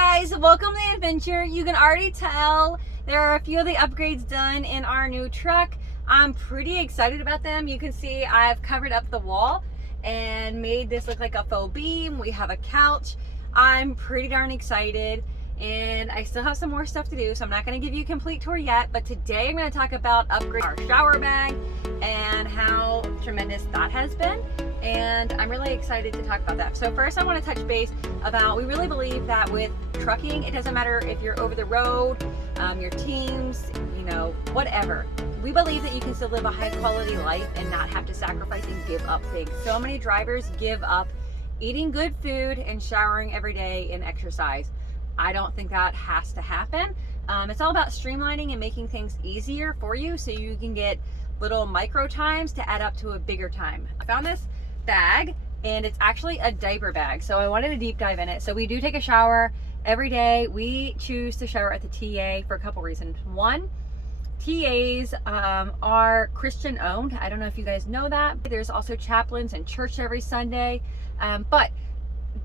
guys, welcome to the adventure. You can already tell there are a few of the upgrades done in our new truck. I'm pretty excited about them. You can see I've covered up the wall and made this look like a faux beam. We have a couch. I'm pretty darn excited, and I still have some more stuff to do, so I'm not going to give you a complete tour yet, but today I'm going to talk about upgrading our shower bag and how tremendous that has been. And I'm really excited to talk about that. So first I want to touch base about, we really believe that with trucking, it doesn't matter if you're over the road, your teams, you know, whatever. We believe that you can still live a high quality life and not have to sacrifice and give up things. So many drivers give up eating good food and showering every day and exercise. I don't think that has to happen. It's all about streamlining and making things easier for you so you can get little micro times to add up to a bigger time. I found this bag and it's actually a diaper bag, so I wanted to deep dive in it. So we do take a shower every day. We choose to shower at the TA for a couple reasons. One, TAs are Christian owned. I don't know if you guys know that. There's also chaplains in church every Sunday, but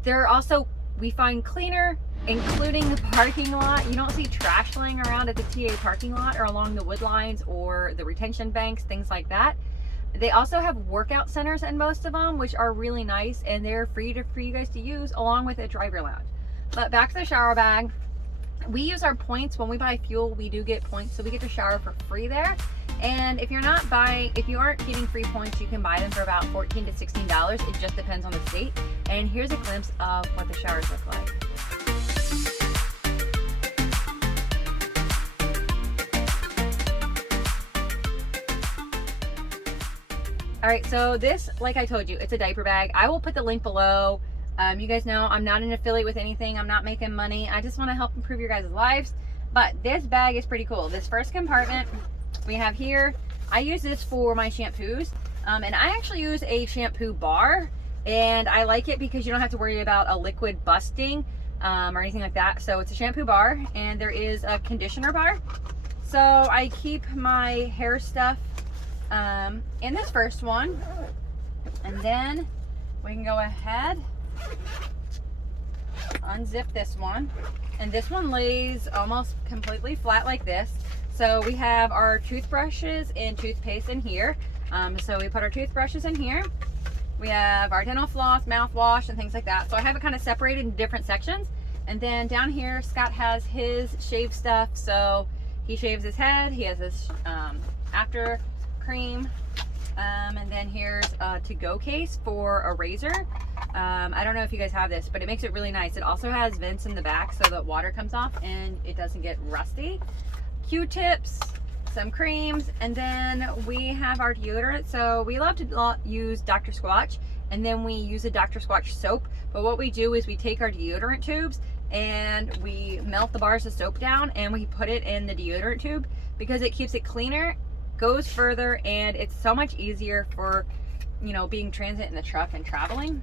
they're also, we find, cleaner, including the parking lot. You don't see trash laying around at the TA parking lot or along the wood lines or the retention banks, things like that. They also have workout centers in most of them, which are really nice, and they're free for you guys to use, along with a driver lounge. But back to the shower bag, we use our points when we buy fuel. We do get points, so we get to shower for free there. And if you aren't getting free points, you can buy them for about $14 to $16. It just depends on the state. And here's a glimpse of what the showers look like. All right, so this, like I told you, it's a diaper bag. I will put the link below. You guys know I'm not an affiliate with anything. I'm not making money. I just want to help improve your guys' lives. But this bag is pretty cool. This first compartment we have here, I use this for my shampoos. And I actually use a shampoo bar. And I like it because you don't have to worry about a liquid busting or anything like that. So it's a shampoo bar, and there is a conditioner bar. So I keep my hair stuff in this first one, and then we can go ahead, unzip this one, and this one lays almost completely flat like this. So we have our toothbrushes and toothpaste in here. So we put our toothbrushes in here. We have our dental floss, mouthwash, and things like that. So I have it kind of separated in different sections. And then down here, Scott has his shave stuff. So he shaves his head. He has his after cream, and then here's a to-go case for a razor. I don't know if you guys have this, but it makes it really nice. It also has vents in the back so that water comes off and it doesn't get rusty. Q-tips, some creams, and then we have our deodorant. So we love to use Dr. Squatch, and then we use a Dr. Squatch soap. But what we do is we take our deodorant tubes and we melt the bars of soap down and we put it in the deodorant tube because it keeps it cleaner, goes further, and it's so much easier for, you know, being transit in the truck and traveling.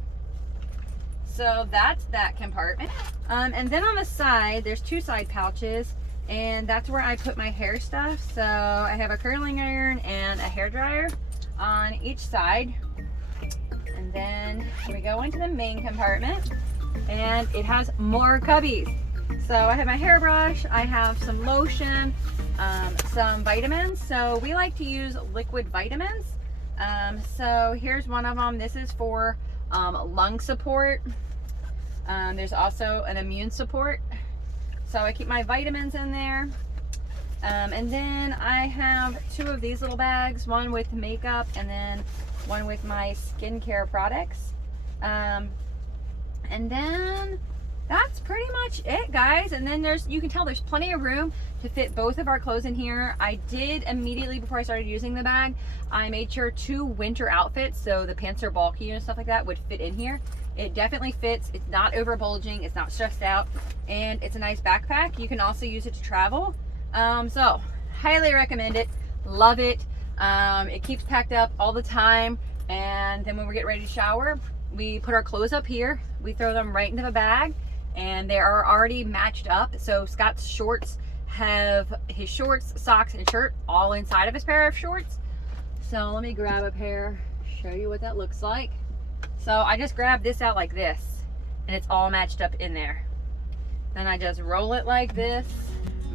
So that's that compartment. And then on the side, there's two side pouches, and that's where I put my hair stuff. So I have a curling iron and a hair dryer on each side. And then we go into the main compartment, and it has more cubbies. So I have my hairbrush, I have some lotion, some vitamins. So we like to use liquid vitamins. So here's one of them. This is for lung support. There's also an immune support. So I keep my vitamins in there. And then I have two of these little bags, one with makeup and then one with my skincare products. And then that's pretty much it, guys. And then you can tell there's plenty of room to fit both of our clothes in here. I did immediately before I started using the bag, I made sure 2 winter outfits, so the pants are bulky and stuff like that, would fit in here. It definitely fits. It's not over bulging, it's not stressed out, and it's a nice backpack. You can also use it to travel. So highly recommend it. Love it. It keeps packed up all the time, and then when we get ready to shower, we put our clothes up here, we throw them right into the bag, and they are already matched up. So Scott's shorts have his shorts, socks, and shirt all inside of his pair of shorts. So let me grab a pair, show you what that looks like. So I just grabbed this out like this, and it's all matched up in there. Then I just roll it like this.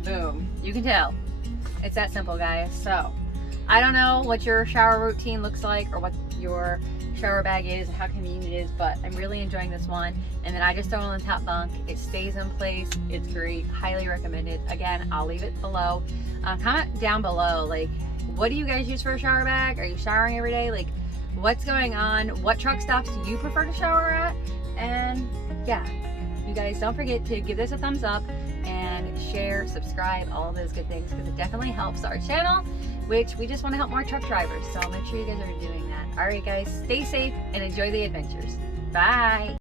Boom. You can tell. It's that simple, guys. So I don't know what your shower routine looks like or what your shower bag is, how convenient it is, but I'm really enjoying this one. And then I just throw it on the top bunk. It stays in place. It's great. Highly recommended. Again, I'll leave it below. Comment down below, like, what do you guys use for a shower bag? Are you showering every day? Like, what's going on? What truck stops do you prefer to shower at? And yeah, you guys don't forget to give this a thumbs up and share, subscribe, all of those good things, because it definitely helps our channel, which we just want to help more truck drivers. So make sure you guys are doing that. All right, guys, stay safe and enjoy the adventures. Bye.